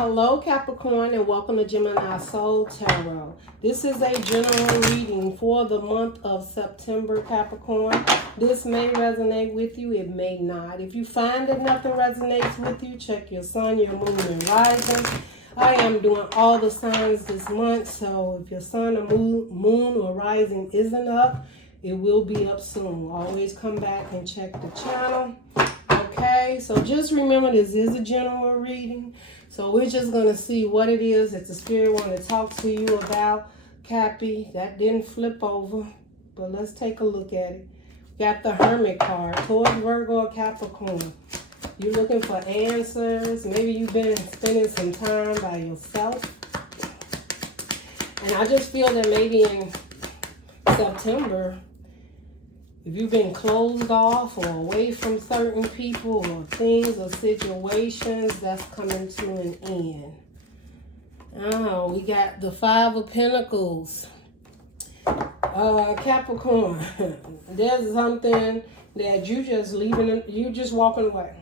Hello Capricorn, and welcome to Gemini Soul Tarot. This is a general reading for the month of September, Capricorn. This may resonate with you, it may not. If you find that nothing resonates with you, check your sun, your moon, and rising. I am doing all the signs this month, so if your sun or moon or rising isn't up, it will be up soon. Always come back and check the channel. Okay, so just remember this is a general reading. So we're just going to see what it is that the spirit want to talk to you about. Cappy, that didn't flip over, but let's take a look at it. We got the Hermit card, Taurus, Virgo, or Capricorn. You're looking for answers. Maybe you've been spending some time by yourself. And I just feel that maybe in September, if you've been closed off or away from certain people or things or situations, that's coming to an end. Oh, we got the Five of Pentacles. Capricorn, there's something that you just leaving, you just walking away.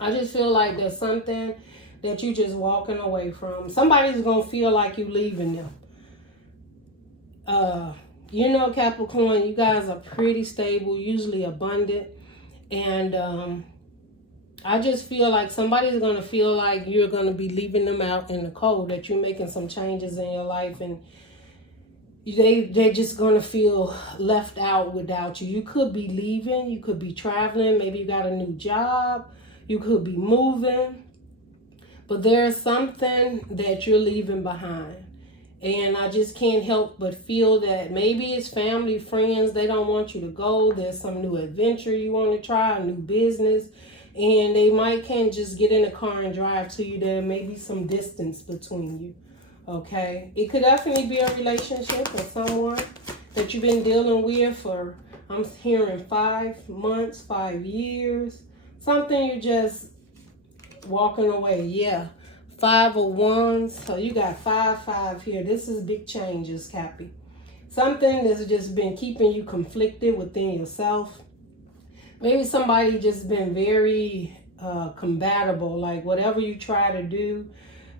I just feel like there's something that you just walking away from. Somebody's going to feel like you leaving them. You know, Capricorn, you guys are pretty stable, usually abundant. And I just feel like somebody's going to feel like you're going to be leaving them out in the cold, that you're making some changes in your life. And they're just going to feel left out without you. You could be leaving. You could be traveling. Maybe you got a new job. You could be moving. But there's something that you're leaving behind. And I just can't help but feel that maybe it's family, friends, they don't want you to go. There's some new adventure you want to try, a new business. And they can't just get in a car and drive to you. There may be some distance between you. Okay? It could definitely be a relationship with someone that you've been dealing with for, I'm hearing 5 months, 5 years. Something you're just walking away. Yeah. 5 of Wands. So you got 5, 5 here. This is big changes, Cappy. Something that's just been keeping you conflicted within yourself. Maybe somebody just been very compatible. Like whatever you try to do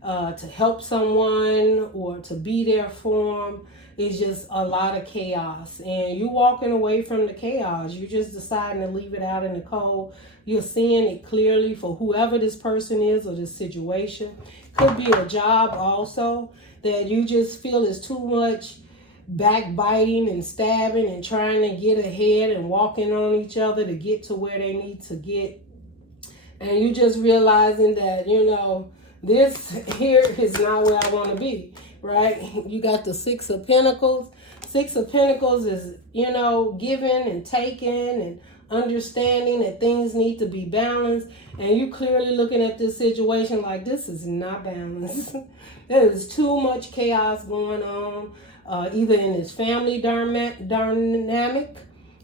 to help someone or to be there for them is just a lot of chaos. And you walking away from the chaos. You're just deciding to leave it out in the cold. You're seeing it clearly for whoever this person is or this situation. Could be a job also that you just feel is too much backbiting and stabbing and trying to get ahead and walking on each other to get to where they need to get. And you just realizing that, you know, this here is not where I want to be, right? You got the 6 of Pentacles. 6 of Pentacles is, you know, giving and taking and understanding that things need to be balanced. And you clearly looking at this situation like this is not balanced. There is too much chaos going on, either in this family dynamic,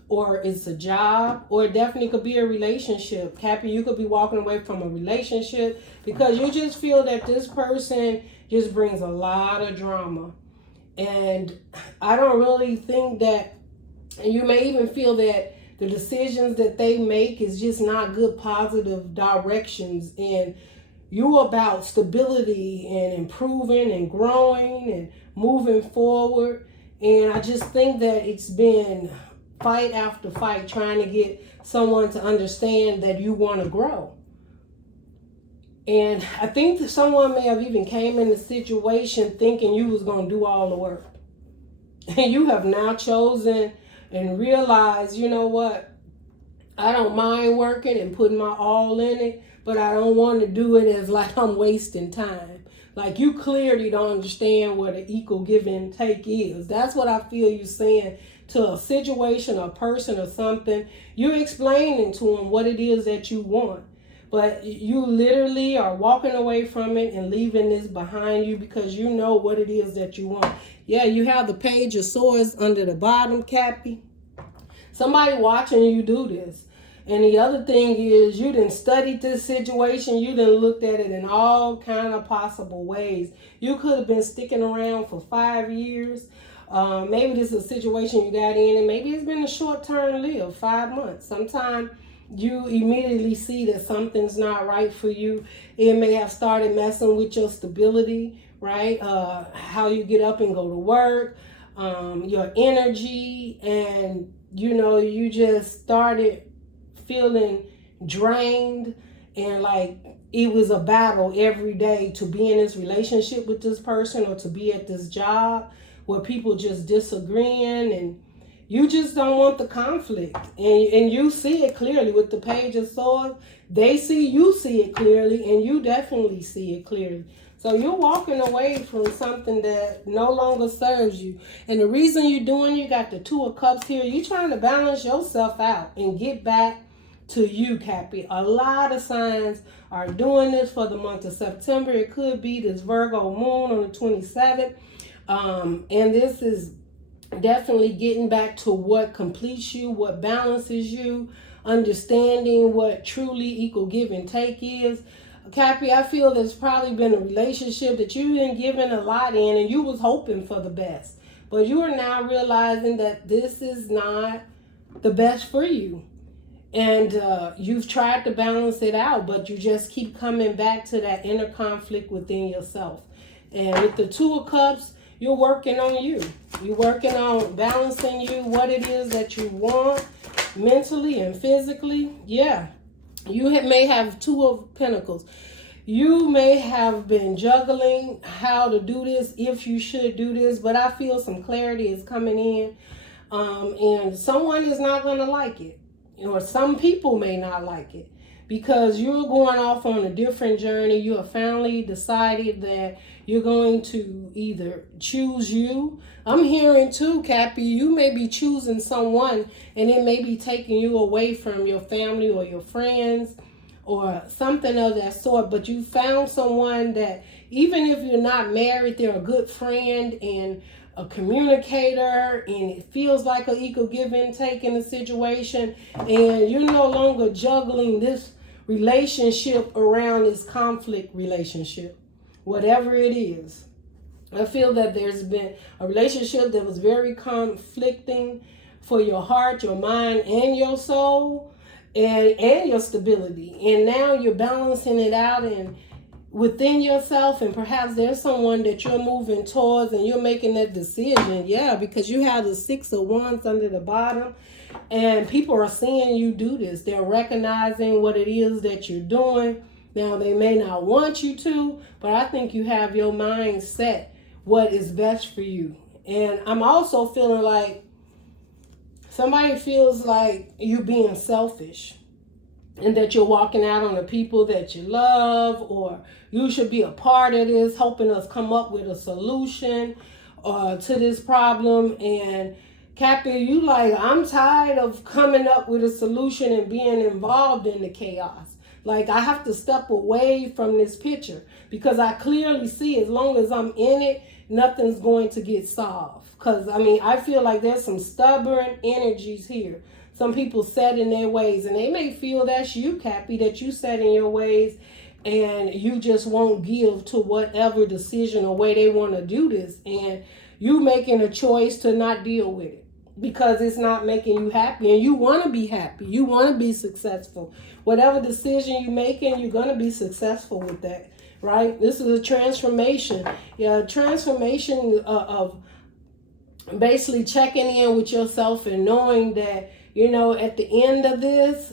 or it's a job, or it definitely could be a relationship. Cappy, you could be walking away from a relationship because you just feel that this person just brings a lot of drama. And I don't really think that, and you may even feel that the decisions that they make is just not good, positive directions. And you're about stability and improving and growing and moving forward. And I just think that it's been fight after fight trying to get someone to understand that you want to grow. And I think that someone may have even came in the situation thinking you was going to do all the work. And you have now chosen and realized, you know what? I don't mind working and putting my all in it, but I don't want to do it as like I'm wasting time. Like you clearly don't understand what an equal give and take is. That's what I feel you saying to a situation, a person, or something. You're explaining to them what it is that you want. But you literally are walking away from it and leaving this behind you because you know what it is that you want. Yeah, you have the Page of Swords under the bottom, Cappy. Somebody watching you do this. And the other thing is you done studied this situation. You done looked at it in all kind of possible ways. You could have been sticking around for 5 years. Maybe this is a situation you got in, and maybe it's been a short-term live, 5 months. Sometimes you immediately see that something's not right for you. It may have started messing with your stability, right? How you get up and go to work, your energy, and you just started feeling drained, and like it was a battle every day to be in this relationship with this person or to be at this job where people just disagreeing, and you just don't want the conflict. And you see it clearly with the Page of Swords. You see it clearly, and you definitely see it clearly. So you're walking away from something that no longer serves you. And the reason you're doing, you got the Two of Cups here. You're trying to balance yourself out and get back to you, Cappy. A lot of signs are doing this for the month of September. It could be this Virgo moon on the 27th. And this is definitely getting back to what completes you, what balances you, understanding what truly equal give and take is. Cappy, I feel there's probably been a relationship that you've been given a lot in and you was hoping for the best. But you are now realizing that this is not the best for you. And you've tried to balance it out, but you just keep coming back to that inner conflict within yourself. And with the Two of Cups, you're working on you. You're working on balancing you, what it is that you want mentally and physically. Yeah, you may have Two of Pentacles. You may have been juggling how to do this, if you should do this, but I feel some clarity is coming in. And someone is not going to like it. Or some people may not like it because you're going off on a different journey. You have finally decided that you're going to either choose you. I'm hearing too, Cappy, you may be choosing someone and it may be taking you away from your family or your friends or something of that sort. But you found someone that even if you're not married, they're a good friend and a communicator, and it feels like an equal give and take in the situation, and you're no longer juggling this relationship around this conflict relationship, whatever it is. I feel that there's been a relationship that was very conflicting for your heart, your mind, and your soul, and your stability, and now you're balancing it out and within yourself, and perhaps there's someone that you're moving towards and you're making that decision. Yeah, because you have the Six of Wands under the bottom, and people are seeing you do this. They're recognizing what it is that you're doing. Now, they may not want you to, but I think you have your mind set what is best for you. And I'm also feeling like somebody feels like you're being selfish, and that you're walking out on the people that you love, or you should be a part of this, helping us come up with a solution to this problem. And Cappy, you like, I'm tired of coming up with a solution and being involved in the chaos. Like, I have to step away from this picture because I clearly see as long as I'm in it, nothing's going to get solved. Because, I feel like there's some stubborn energies here. Some people set in their ways, and they may feel that's you, Cappy, that you set in your ways, and you just won't give to whatever decision or way they want to do this. And you making a choice to not deal with it because it's not making you happy, and you want to be happy. You want to be successful. Whatever decision you're making, you're going to be successful with that, right? This is a transformation. Yeah, transformation of basically checking in with yourself and knowing that, at the end of this,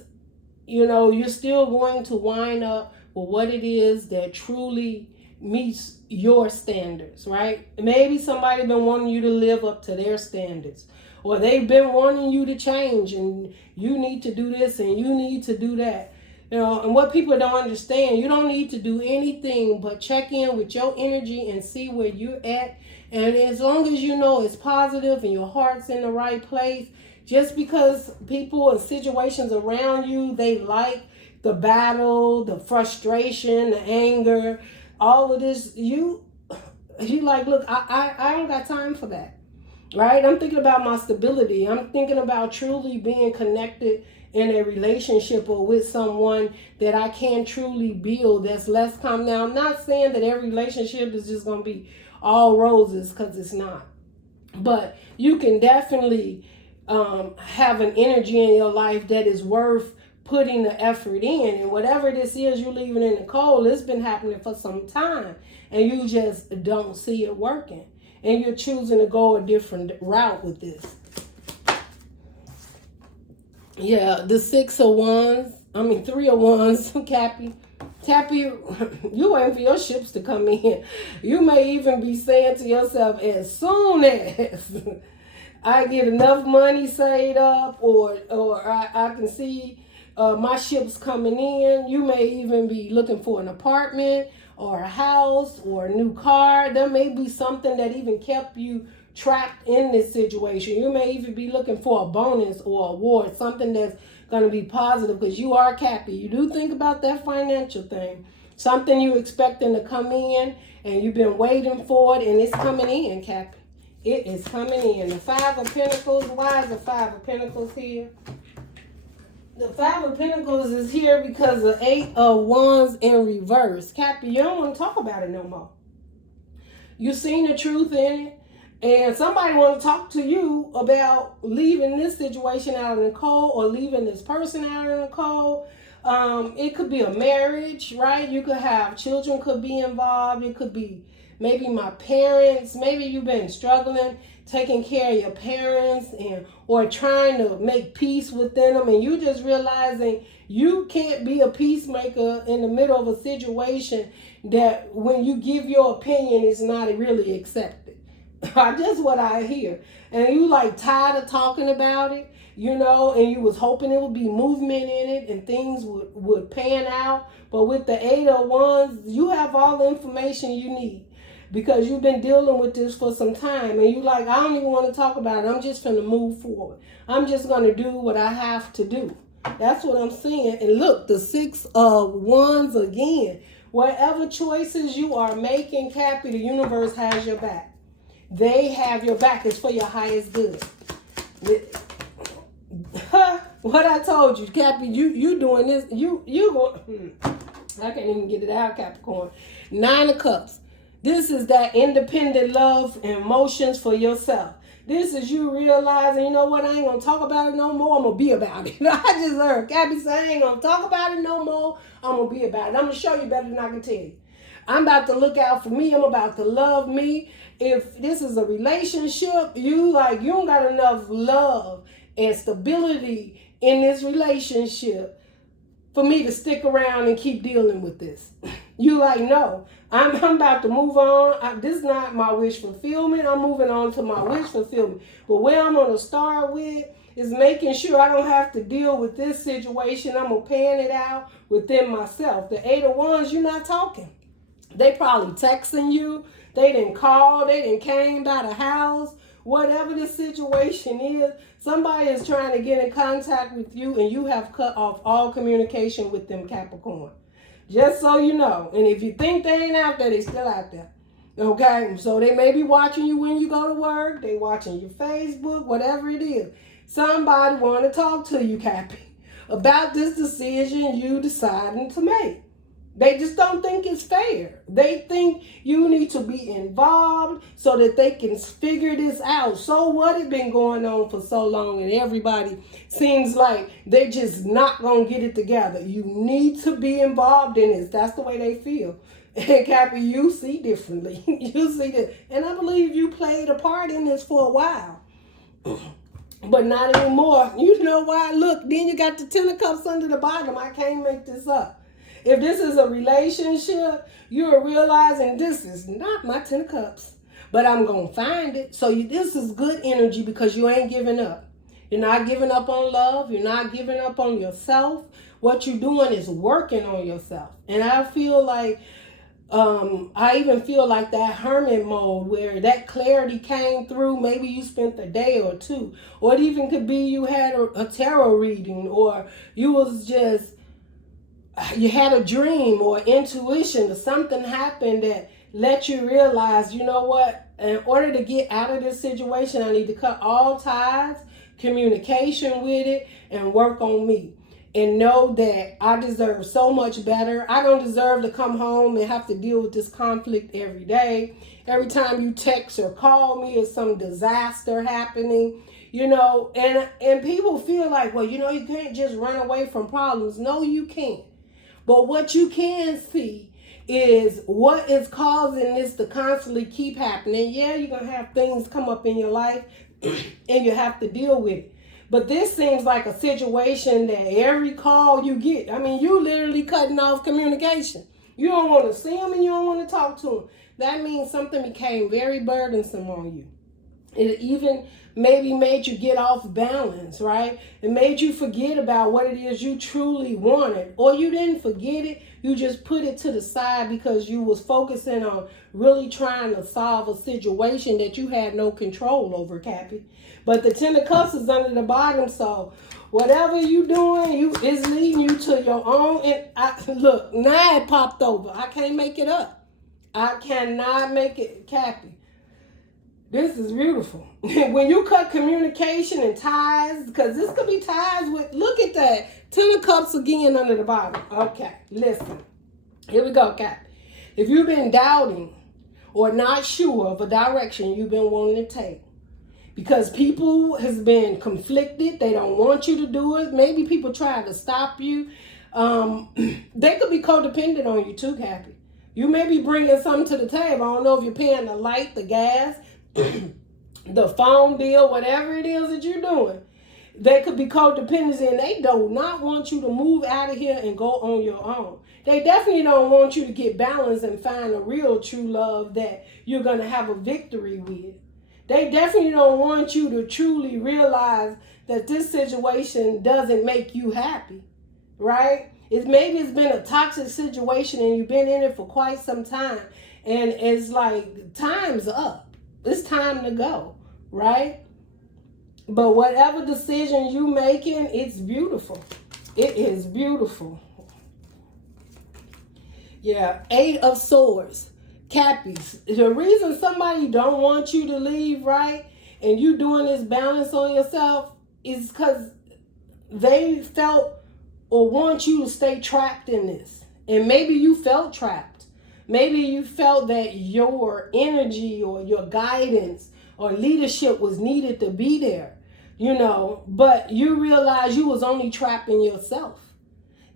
you're still going to wind up with what it is that truly meets your standards, right? Maybe somebody been wanting you to live up to their standards, or they've been wanting you to change, and you need to do this and you need to do that. And what people don't understand, you don't need to do anything but check in with your energy and see where you're at. And as long as you know it's positive and your heart's in the right place, just because people and situations around you, they like the battle, the frustration, the anger, all of this, you like, look, I don't got time for that, right? I'm thinking about my stability. I'm thinking about truly being connected in a relationship or with someone that I can truly build that's less calm. Now, I'm not saying that every relationship is just going to be all roses, because it's not. But you can definitely have an energy in your life that is worth putting the effort in. And whatever this is you leaving in the cold, it's been happening for some time. And you just don't see it working. And you're choosing to go a different route with this. Yeah, the 6 of Wands. 3 of Wands, Cappy. You waiting for your ships to come in. You may even be saying to yourself, as soon as I get enough money saved up, or I can see my ships coming in. You may even be looking for an apartment or a house or a new car. There may be something that even kept you trapped in this situation. You may even be looking for a bonus or award, something that's going to be positive, because you are Cappy. You do think about that financial thing. Something you expecting to come in and you've been waiting for it, and it's coming in, Cappy. It is coming in. The 5 of Pentacles. Why is the 5 of Pentacles here? The 5 of Pentacles is here because the 8 of Wands in reverse. Cappy, you don't want to talk about it no more. You've seen the truth in it. And somebody want to talk to you about leaving this situation out in the cold, or leaving this person out in the cold. It could be a marriage, right? You could have children could be involved. It could be maybe my parents. Maybe you've been struggling taking care of your parents, or trying to make peace within them, and you just realizing you can't be a peacemaker in the middle of a situation that when you give your opinion is not really accepted. Just what I hear. And you like tired of talking about it, and you was hoping it would be movement in it and things would pan out. But with the 8 of Wands, you have all the information you need, because you've been dealing with this for some time, and you like, I don't even want to talk about it. I'm just going to move forward. I'm just going to do what I have to do. That's what I'm seeing. And look, the 6 of Wands again. Whatever choices you are making, Cappy, the universe has your back. They have your back. It's for your highest good. What I told you, Cappy, you doing this. You going. I can't even get it out, Capricorn. 9 of Cups. This is that independent love and emotions for yourself. This is you realizing, you know what, I ain't going to talk about it no more. I'm going to be about it. I just heard Cappy say, I ain't going to talk about it no more. I'm going to be about it. I'm going to show you better than I can tell you. I'm about to look out for me. I'm about to love me. If this is a relationship, you don't got enough love and stability in this relationship for me to stick around and keep dealing with this. You like, no, I'm about to move on. This is not my wish fulfillment. I'm moving on to my wish fulfillment. But where I'm going to start with is making sure I don't have to deal with this situation. I'm going to pan it out within myself. The 8 of Wands, you're not talking. They probably texting you. They didn't call. They didn't came by the house. Whatever the situation is, somebody is trying to get in contact with you, and you have cut off all communication with them, Capricorn. Just so you know. And if you think they ain't out there, they still out there. Okay? So they may be watching you when you go to work. They watching your Facebook, whatever it is. Somebody want to talk to you, Cappy, about this decision you deciding to make. They just don't think it's fair. They think you need to be involved so that they can figure this out. So what, it been going on for so long, and everybody seems like they're just not going to get it together. You need to be involved in this. That's the way they feel. And Cappy, you see differently. You see that. And I believe you played a part in this for a while. But not anymore. You know why? Look, then you got the 10 of Cups under the bottom. I can't make this up. If this is a relationship, you're realizing this is not my 10 of Cups, but I'm going to find it. So this is good energy because you ain't giving up. You're not giving up on love. You're not giving up on yourself. What you're doing is working on yourself. And I feel like, I even feel like that hermit mode where that clarity came through. Maybe you spent a day or two, or it even could be you had a tarot reading, or you had a dream or intuition, or something happened that let you realize, you know what, in order to get out of this situation, I need to cut all ties, communication with it, and work on me. And know that I deserve so much better. I don't deserve to come home and have to deal with this conflict every day. Every time you text or call me, is some disaster happening. You know, and people feel like, well, you know, you can't just run away from problems. No, you can't. But what you can see is what is causing this to constantly keep happening. Yeah, you're going to have things come up in your life and you have to deal with it. But this seems like a situation that every call you get, I mean, you literally cutting off communication. You don't want to see them and you don't want to talk to them. That means something became very burdensome on you. It even maybe made you get off balance, right? It made you forget about what it is you truly wanted. Or you didn't forget it, you just put it to the side because you was focusing on really trying to solve a situation that you had no control over, Cappy. But the Ten of Cups is under the bottom, so whatever you doing, is leading you to your own. And look, now it popped over. I can't make it up. I cannot make it, Cappy. This is beautiful. When you cut communication and ties, because this could be ties with, look at that. Ten of Cups again under the bottom. Okay, listen. Here we go, Cap. If you've been doubting or not sure of a direction you've been wanting to take, because people has been conflicted, they don't want you to do it. Maybe people try to stop you. They could be codependent on you too, Cappy. You may be bringing something to the table. I don't know if you're paying the light, the gas, the phone bill, whatever it is that you're doing. They could be codependents and they do not want you to move out of here and go on your own. They definitely don't want you to get balanced and find a real true love that you're going to have a victory with. They definitely don't want you to truly realize that this situation doesn't make you happy, right? Maybe it's been a toxic situation and you've been in it for quite some time. And it's like, time's up. It's time to go, right? But whatever decision you making, it's beautiful. It is beautiful. Yeah, 8 of Swords. Cappies. The reason somebody don't want you to leave, right, and you doing this balance on yourself is because they felt or want you to stay trapped in this. And maybe you felt trapped. Maybe you felt that your energy or your guidance or leadership was needed to be there, you know, but you realized you was only trapping yourself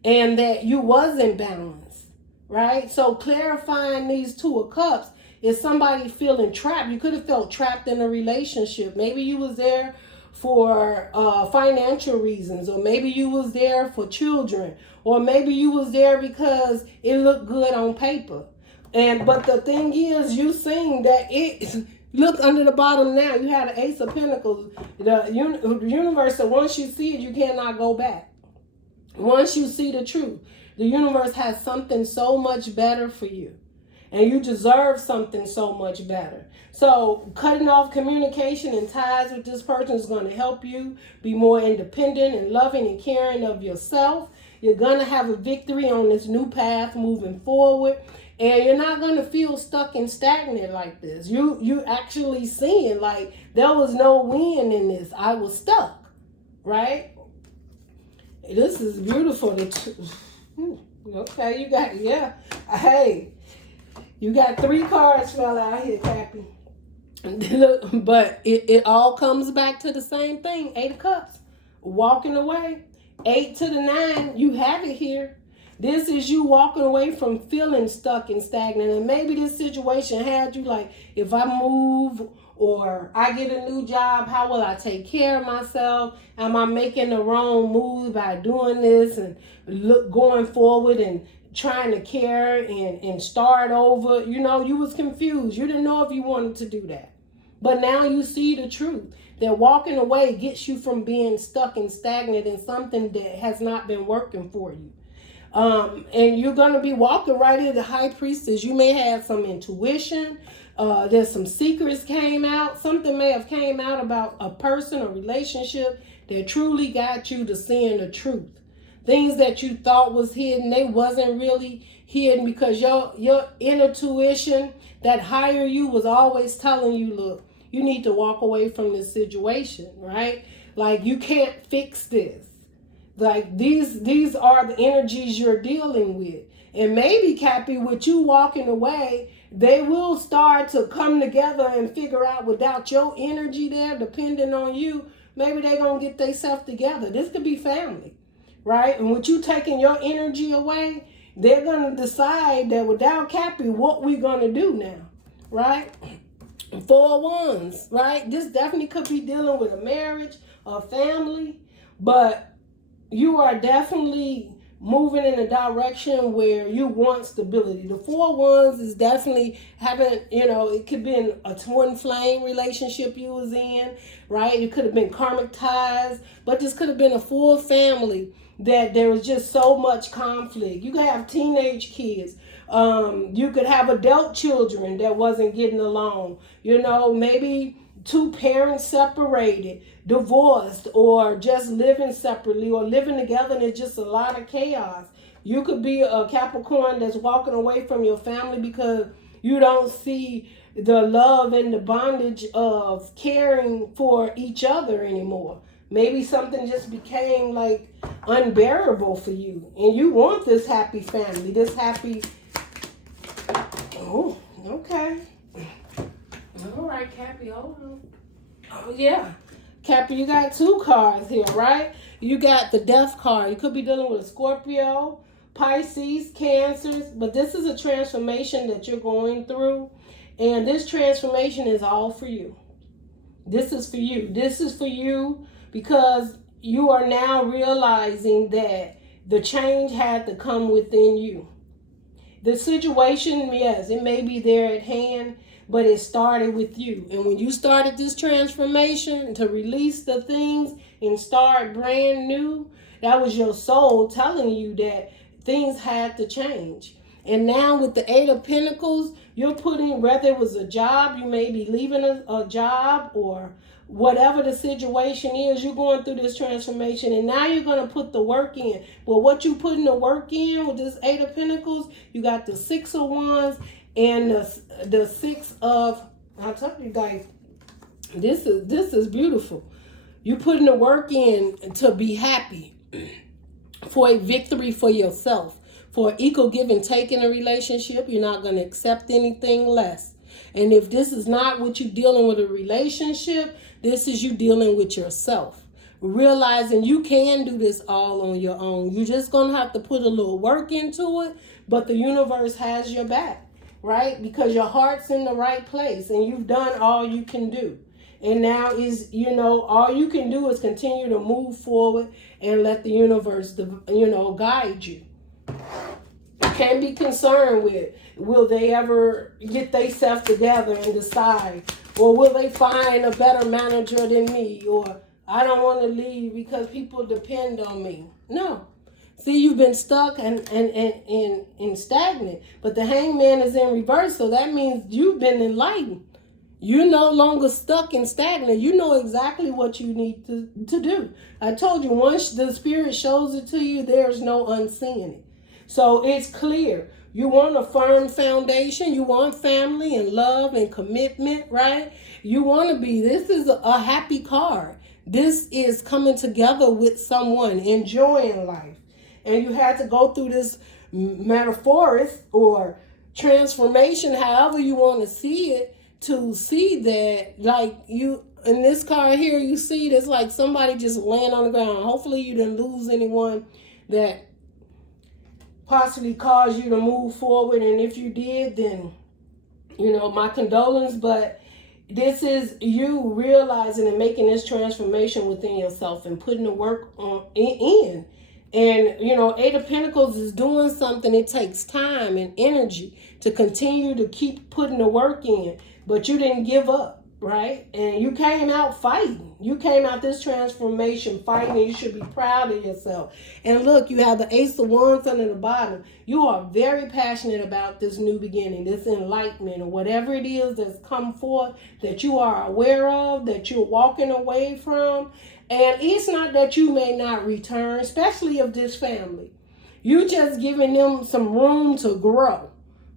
and that you wasn't balanced, right? So clarifying these 2 of Cups is somebody feeling trapped. You could have felt trapped in a relationship. Maybe you was there for financial reasons, or maybe you was there for children, or maybe you was there because it looked good on paper. But the thing is, you seen that it look under the bottom now. You had an Ace of Pentacles. The universe said once you see it, you cannot go back. Once you see the truth, the universe has something so much better for you. And you deserve something so much better. So cutting off communication and ties with this person is going to help you be more independent and loving and caring of yourself. You're going to have a victory on this new path moving forward. And you're not going to feel stuck and stagnant like this. You actually seeing like there was no win in this. I was stuck, right? This is beautiful. Okay, you got, yeah. Hey, you got 3 cards fell out here, Cappy. But it all comes back to the same thing. 8 of Cups. Walking away. 8 to the 9. You have it here. This is you walking away from feeling stuck and stagnant. And maybe this situation had you like, if I move or I get a new job, how will I take care of myself? Am I making the wrong move by doing this and going forward and trying to care and start over? You know, you was confused. You didn't know if you wanted to do that. But now you see the truth. That walking away gets you from being stuck and stagnant in something that has not been working for you. And you're going to be walking right into the High Priestess. You may have some intuition. There's some secrets came out. Something may have came out about a person or relationship that truly got you to seeing the truth. Things that you thought was hidden, they wasn't really hidden because your inner tuition, that higher you was always telling you, look, you need to walk away from this situation, right? Like you can't fix this. Like these are the energies you're dealing with. And maybe, Cappy, with you walking away, they will start to come together and figure out without your energy there, depending on you, maybe they're going to get themselves together. This could be family, right? And with you taking your energy away, they're going to decide that without Cappy, what we going to do now, right? 4 of Wands, right? This definitely could be dealing with a marriage, a family, but you are definitely moving in a direction where you want stability. The 4 of Wands is definitely having, it could be a twin flame relationship you was in, right? It could have been karmic ties, but this could have been a full family that there was just so much conflict. You could have teenage kids. You could have adult children that wasn't getting along. Maybe 2 parents separated, divorced, or just living separately, or living together, and it's just a lot of chaos. You could be a Capricorn that's walking away from your family because you don't see the love and the bondage of caring for each other anymore. Maybe something just became like unbearable for you, and you want this happy family, this happy. Oh, okay. All right, Cappy, hold on. Oh, yeah. Cappy, you got 2 cards here, right? You got the Death card. You could be dealing with a Scorpio, Pisces, Cancers, but this is a transformation that you're going through, and this transformation is all for you. This is for you. This is for you because you are now realizing that the change had to come within you. The situation, yes, it may be there at hand, but it started with you. And when you started this transformation to release the things and start brand new, that was your soul telling you that things had to change. And now with the 8 of Pentacles, you're putting, whether it was a job, you may be leaving a job, or whatever the situation is, you're going through this transformation, and now you're going to put the work in. But what you putting the work in with this 8 of Pentacles, you got the 6 of Wands and the 6 of, I'll tell you guys, this is beautiful. You putting the work in to be happy, for a victory for yourself, for equal give and take in a relationship. You're not going to accept anything less. And if this is not what you're dealing with a relationship, this is you dealing with yourself. Realizing you can do this all on your own. You're just going to have to put a little work into it, but the universe has your back, right? Because your heart's in the right place and you've done all you can do. And now is, all you can do is continue to move forward and let the universe, guide you. Can't be concerned with, will they ever get themselves together and decide, or will they find a better manager than me, or I don't want to leave because people depend on me. No. See, you've been stuck and stagnant, but the Hangman is in reverse, so that means you've been enlightened. You're no longer stuck and stagnant. You know exactly what you need to do. I told you, once the Spirit shows it to you, there's no unseeing it. So it's clear. You want a firm foundation. You want family and love and commitment, right? You want to be, this is a happy card. This is coming together with someone, enjoying life. And you had to go through this metaphoric or transformation, however you want to see it, to see that, like, you, in this card here, you see it's like somebody just laying on the ground. Hopefully you didn't lose anyone that possibly caused you to move forward. And if you did, then, my condolences. But this is you realizing and making this transformation within yourself and putting the work in. And, 8 of Pentacles is doing something. It takes time and energy to continue to keep putting the work in. But you didn't give up, right? And you came out fighting. You came out this transformation fighting, and you should be proud of yourself. And look, you have the Ace of Wands under the bottom. You are very passionate about this new beginning, this enlightenment, or whatever it is that's come forth that you are aware of, that you're walking away from. And it's not that you may not return, especially of this family. You just giving them some room to grow.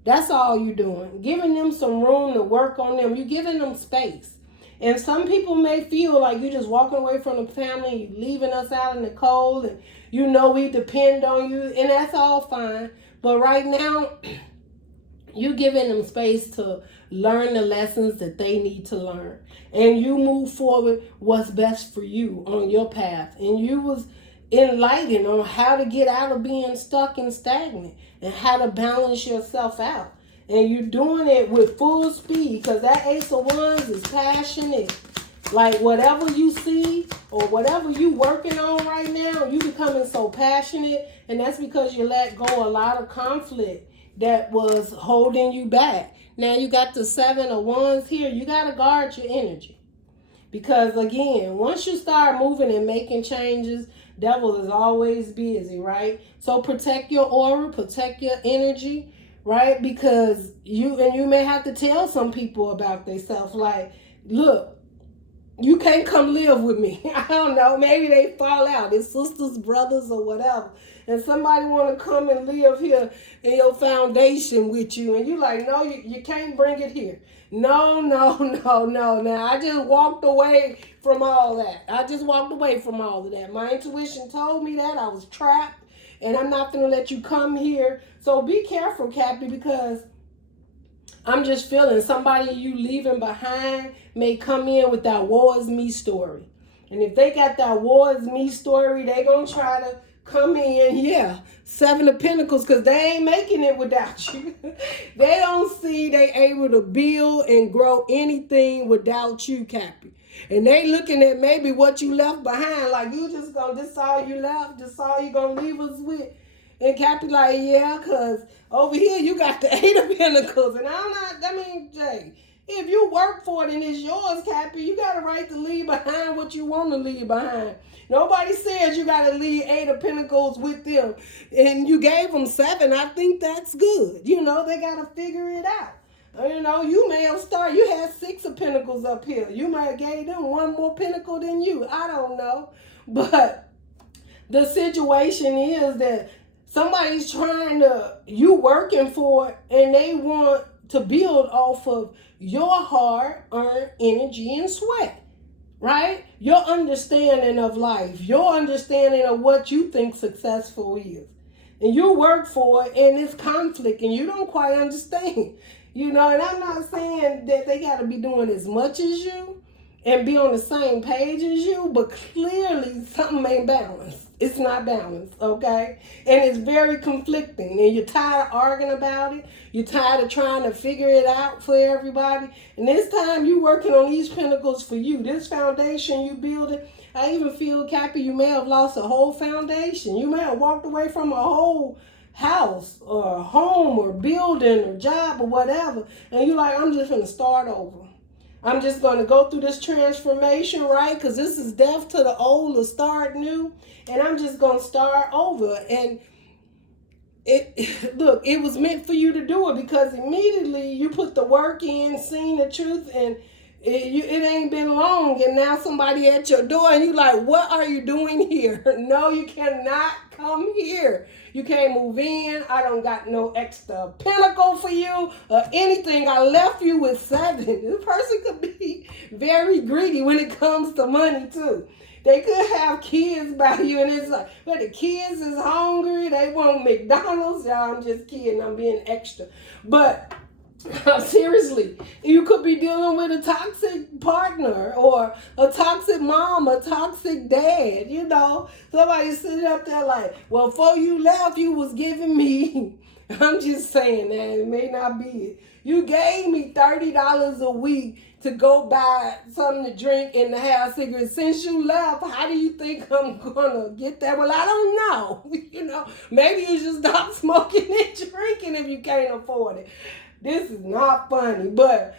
That's all you're doing. Giving them some room to work on them. You're giving them space. And some people may feel like you're just walking away from the family, you're leaving us out in the cold, and we depend on you, and that's all fine. But right now, You giving them space to learn the lessons that they need to learn. And you move forward what's best for you on your path. And you was enlightened on how to get out of being stuck and stagnant and how to balance yourself out. And you're doing it with full speed because that Ace of Wands is passionate. Like whatever you see or whatever you working on right now, you becoming so passionate. And that's because you let go a lot of conflict that was holding you back. Now you got the Seven of Wands here. You got to guard your energy. Because again, once you start moving and making changes, devil is always busy, right? So protect your aura, protect your energy, right? Because you may have to tell some people about themselves. Like, look, you can't come live with me. I don't know. Maybe they fall out. It's sisters, brothers, or whatever. And somebody want to come and live here in your foundation with you. And you like, no, you can't bring it here. No. Now, I just walked away from all that. I just walked away from all of that. My intuition told me that. I was trapped. And I'm not going to let you come here. So be careful, Cappy, because I'm just feeling somebody you leaving behind may come in with that woe is me story. And if they got that woe is me story, they going to try to come in, Seven of Pentacles, because they ain't making it without you. They don't see they able to build and grow anything without you, Cappy. And they looking at maybe what you left behind, like you just gonna, this all you left, this all you gonna leave us with. And Cappy like, yeah, because over here you got the Eight of Pentacles. And Jay, if you work for it and it's yours, Cappy, you got a right to leave behind what you want to leave behind. Nobody says you got to leave Eight of Pentacles with them. And you gave them seven. I think that's good. You know, they got to figure it out. You know, you may have started, you had Six of Pentacles up here. You might have gave them one more pentacle than you. I don't know. But the situation is that somebody's trying to, you working for it, and they want to build off of your hard-earned energy and sweat, right? Your understanding of life, your understanding of what you think successful is. And you work for it, and it's conflict, and you don't quite understand. You know, and I'm not saying that they got to be doing as much as you and be on the same page as you, but clearly something ain't balanced. It's not balanced, okay? And it's very conflicting, and you're tired of arguing about it. You're tired of trying to figure it out for everybody. And this time you working on these pentacles for you. This foundation you building, I even feel, Cappy, you may have lost a whole foundation. You may have walked away from a whole house or a home or building or job or whatever. And you're like, I'm just going to start over. I'm just going to go through this transformation, right? Because this is death to the old or start new. And I'm just going to start over. And look, it was meant for you to do it because immediately you put the work in, seen the truth, and it ain't been long. And now somebody at your door and you like, what are you doing here? No, you cannot come here. You can't move in. I don't got no extra pentacle for you or anything. I left you with seven. This person could be very greedy when it comes to money too. They could have kids by you and it's like, but the kids is hungry. They want McDonald's. Y'all, I'm just kidding. I'm being extra. But seriously, you could be dealing with a toxic partner or a toxic mom, a toxic dad, you know. Somebody sitting up there like, well, before you left, you was giving me, I'm just saying that it may not be it. You gave me $30 a week to go buy something to drink and to have cigarettes. Since you left, how do you think I'm going to get that? Well, I don't know. You know, maybe you should stop smoking and drinking if you can't afford it. This is not funny, but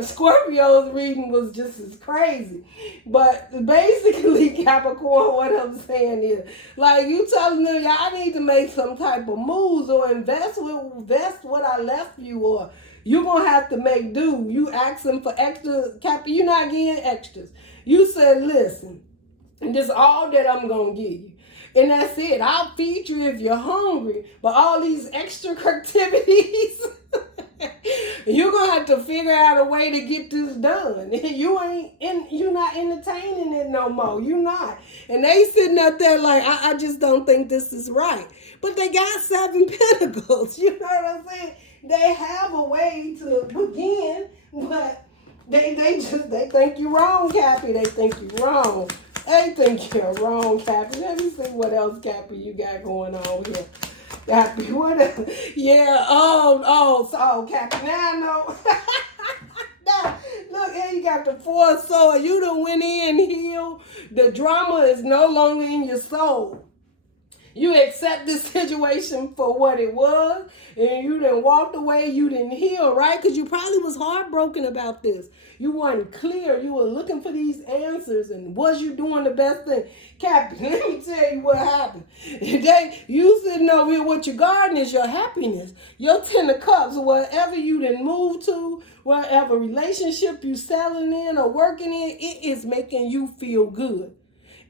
Scorpio's reading was just as crazy. But basically, Capricorn, what I'm saying is, like, you telling them, y'all need to make some type of moves or invest what I left you, or you're going to have to make do. You asking for extra, Cappy, you're not getting extras. You said, listen, this is all that I'm going to give you. And that's it. I'll feed you if you're hungry. But all these extra activities, you're going to have to figure out a way to get this done. You're not entertaining it no more. You're not. And they sitting up there like, I just don't think this is right. But they got seven pentacles. You know what I'm saying? they have a way to begin, but they think you're wrong, Cappy. They think you're wrong. They think you're wrong, Cappy. Let me see what else, Cappy, you got going on here. Cappy, what else? Yeah, so Cappy, now I know. Now, look, here you got the Four of Swords. You done went in, healed. The drama is no longer in your soul. You accept this situation for what it was, and you done walked away, you didn't heal, right? Because you probably was heartbroken about this. You weren't clear. You were looking for these answers, and was you doing the best thing? Captain, let me tell you what happened. You sitting over here with your garden is your happiness. Your 10 of Cups, wherever you done moved to, whatever relationship you settling in or working in, it is making you feel good.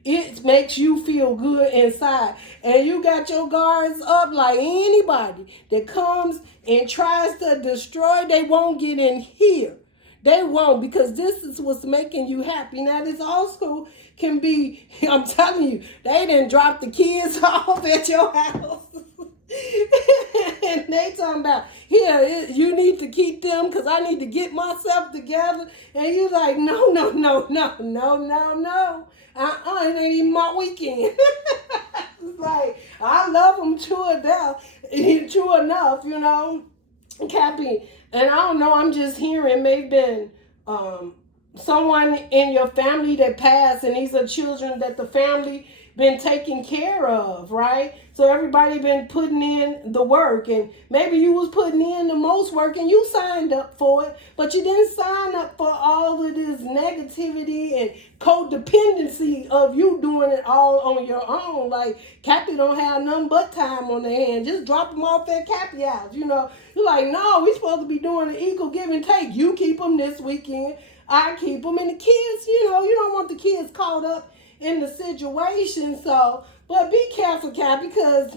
It makes you feel good inside. And you got your guards up like anybody that comes and tries to destroy, they won't get in here. They won't, because this is what's making you happy. Now, this also can be, I'm telling you, they didn't drop the kids off at your house. And they talking about, here, you need to keep them because I need to get myself together. And you're like, no. It ain't even my weekend. It's like, I love them true enough, you know, Cappy. And I don't know, I'm just hearing maybe someone in your family that passed, and these are children that the family been taking care of, right? So everybody been putting in the work, and maybe you was putting in the most work and you signed up for it, but you didn't sign up for all of this negativity and codependency of you doing it all on your own. Like, Cappy don't have nothing but time on their hand. Just drop them off at Cappy house, you know. You're like, no, we supposed to be doing an equal give and take. You keep them this weekend, I keep them. And the kids, you know, you don't want the kids caught up in the situation. So, but be careful, Cat, because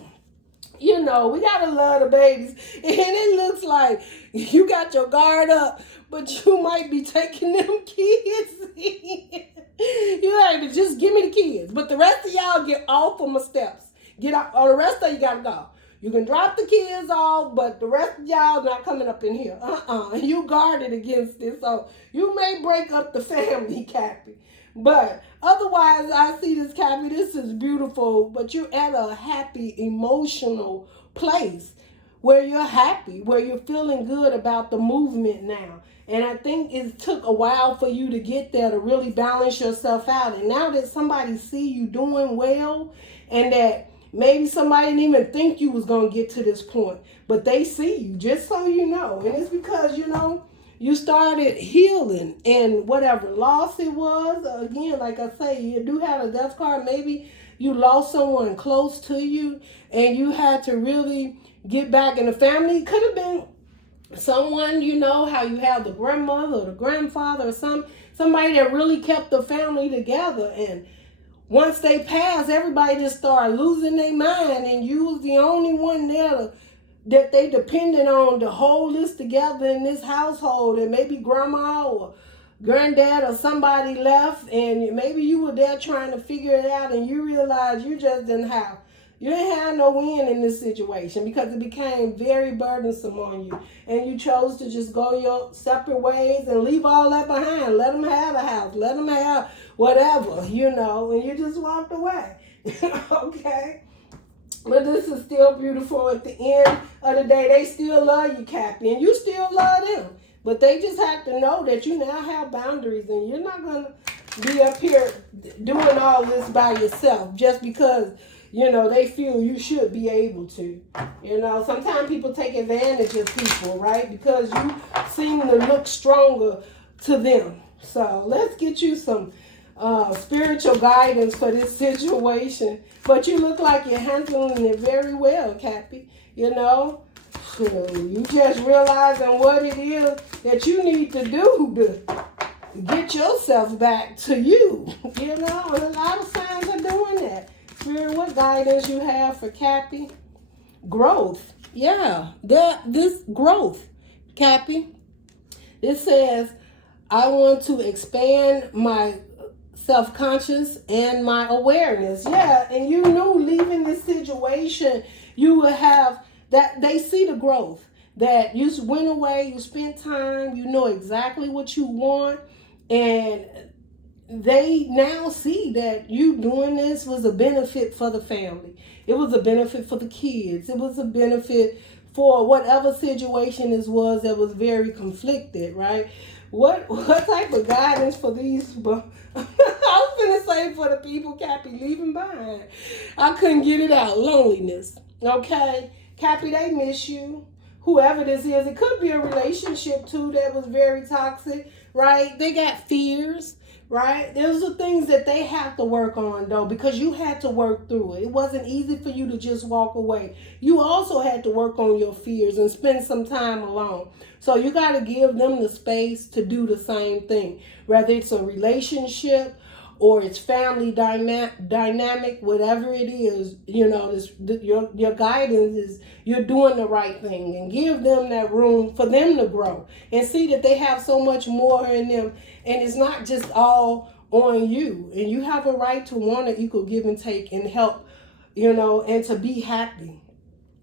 you know we gotta love the babies, and it looks like you got your guard up, but you might be taking them kids in. You like to just give me the kids, but the rest of y'all get off of my steps. Get out, or the rest of you gotta go. You can drop the kids off, but the rest of y'all not coming up in here. You guarded against this, so you may break up the family, Cappy. But otherwise, I see this, Cappy, this is beautiful, but you're at a happy, emotional place where you're happy, where you're feeling good about the movement now. And I think it took a while for you to get there to really balance yourself out. And now that somebody see you doing well, and that maybe somebody didn't even think you was going to get to this point, but they see you, just so you know. And it's because, you know, you started healing, and whatever loss it was, again, like I say, you do have a death card. Maybe you lost someone close to you and you had to really get back in the family. It could have been someone, you know, how you have the grandmother or the grandfather or somebody that really kept the family together. And once they passed, everybody just started losing their mind, and you was the only one there that they depended on to hold this together in this household. And maybe grandma or granddad or somebody left, and maybe you were there trying to figure it out, and you realized you didn't have no win in this situation because it became very burdensome on you, and you chose to just go your separate ways and leave all that behind. Let them have the house, let them have whatever, you know, and you just walked away. Okay. But this is still beautiful. At the end of the day, they still love you, Cappy, and you still love them. But they just have to know that you now have boundaries, and you're not going to be up here doing all this by yourself just because, you know, they feel you should be able to. You know, sometimes people take advantage of people, right? Because you seem to look stronger to them. So let's get you some spiritual guidance for this situation. But you look like you're handling it very well, Cappy. You know, you just realizing what it is that you need to do to get yourself back to you. You know, and a lot of signs are doing that. Spirit, what guidance you have for Cappy? Growth. Yeah, this growth, Cappy. It says, I want to expand my self-conscious and my awareness. Yeah, and you knew leaving this situation, you would have that. They see the growth. that you went away, you spent time, you know exactly what you want, and they now see that you doing this was a benefit for the family. It was a benefit for the kids. It was a benefit for whatever situation this was that was very conflicted, right? What type of guidance for these? I was gonna say for the people Cappy leaving behind. I couldn't get it out. Loneliness. Okay, Cappy, they miss you. Whoever this is, it could be a relationship too that was very toxic, right? They got fears, right? Those are things that they have to work on though, because you had to work through it. It wasn't easy for you to just walk away. You also had to work on your fears and spend some time alone. So you got to give them the space to do the same thing, whether it's a relationship or it's family dynamic, whatever it is, you know, your guidance is you're doing the right thing, and give them that room for them to grow and see that they have so much more in them, and it's not just all on you. And you have a right to want to equal give and take and help, you know, and to be happy.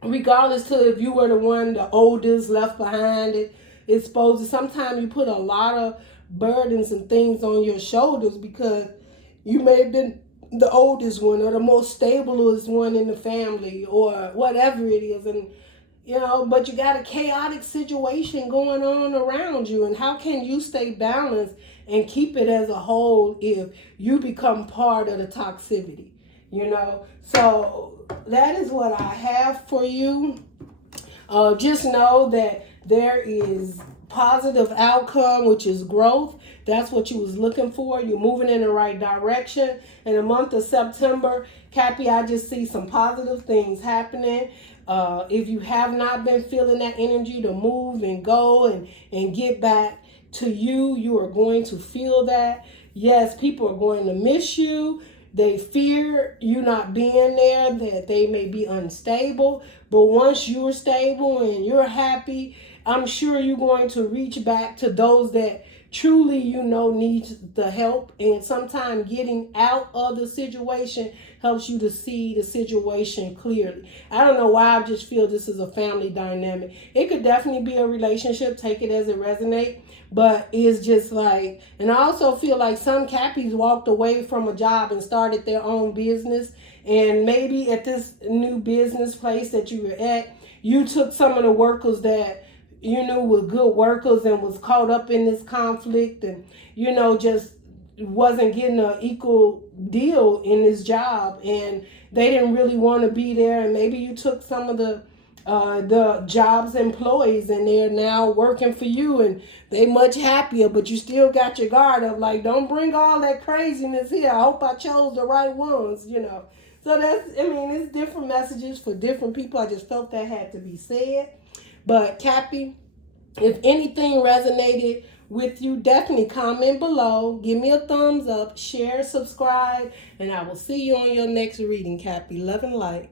Regardless to if you were the one, the oldest, left behind, it's supposed to, sometimes you put a lot of burdens and things on your shoulders because you may have been the oldest one or the most stablest one in the family or whatever it is. And, you know, but you got a chaotic situation going on around you. And how can you stay balanced and keep it as a whole if you become part of the toxicity, you know? So that is what I have for you. Just know that there is positive outcome, which is growth. That's what you was looking for. You're moving in the right direction. In the month of September, Cappy, I just see some positive things happening. If you have not been feeling that energy to move and go and get back to you, you are going to feel that. Yes, people are going to miss you. They fear you not being there, that they may be unstable. But once you're stable and you're happy, I'm sure you're going to reach back to those that truly, you know, needs the help. And sometimes getting out of the situation helps you to see the situation clearly. I don't know why I just feel this is a family dynamic. It could definitely be a relationship. Take it as it resonates. But it's just like, and I also feel like some Cappies walked away from a job and started their own business. And maybe at this new business place that you were at, you took some of the workers that you knew were good workers and was caught up in this conflict and, you know, just wasn't getting an equal deal in this job. And they didn't really want to be there. And maybe you took some of the job's employees and they're now working for you and they much happier, but you still got your guard up, like, don't bring all that craziness here. I hope I chose the right ones, you know. So that's, I mean, it's different messages for different people. I just felt that had to be said. But Cappy, if anything resonated with you, definitely comment below. Give me a thumbs up, share, subscribe, and I will see you on your next reading, Cappy. Love and light.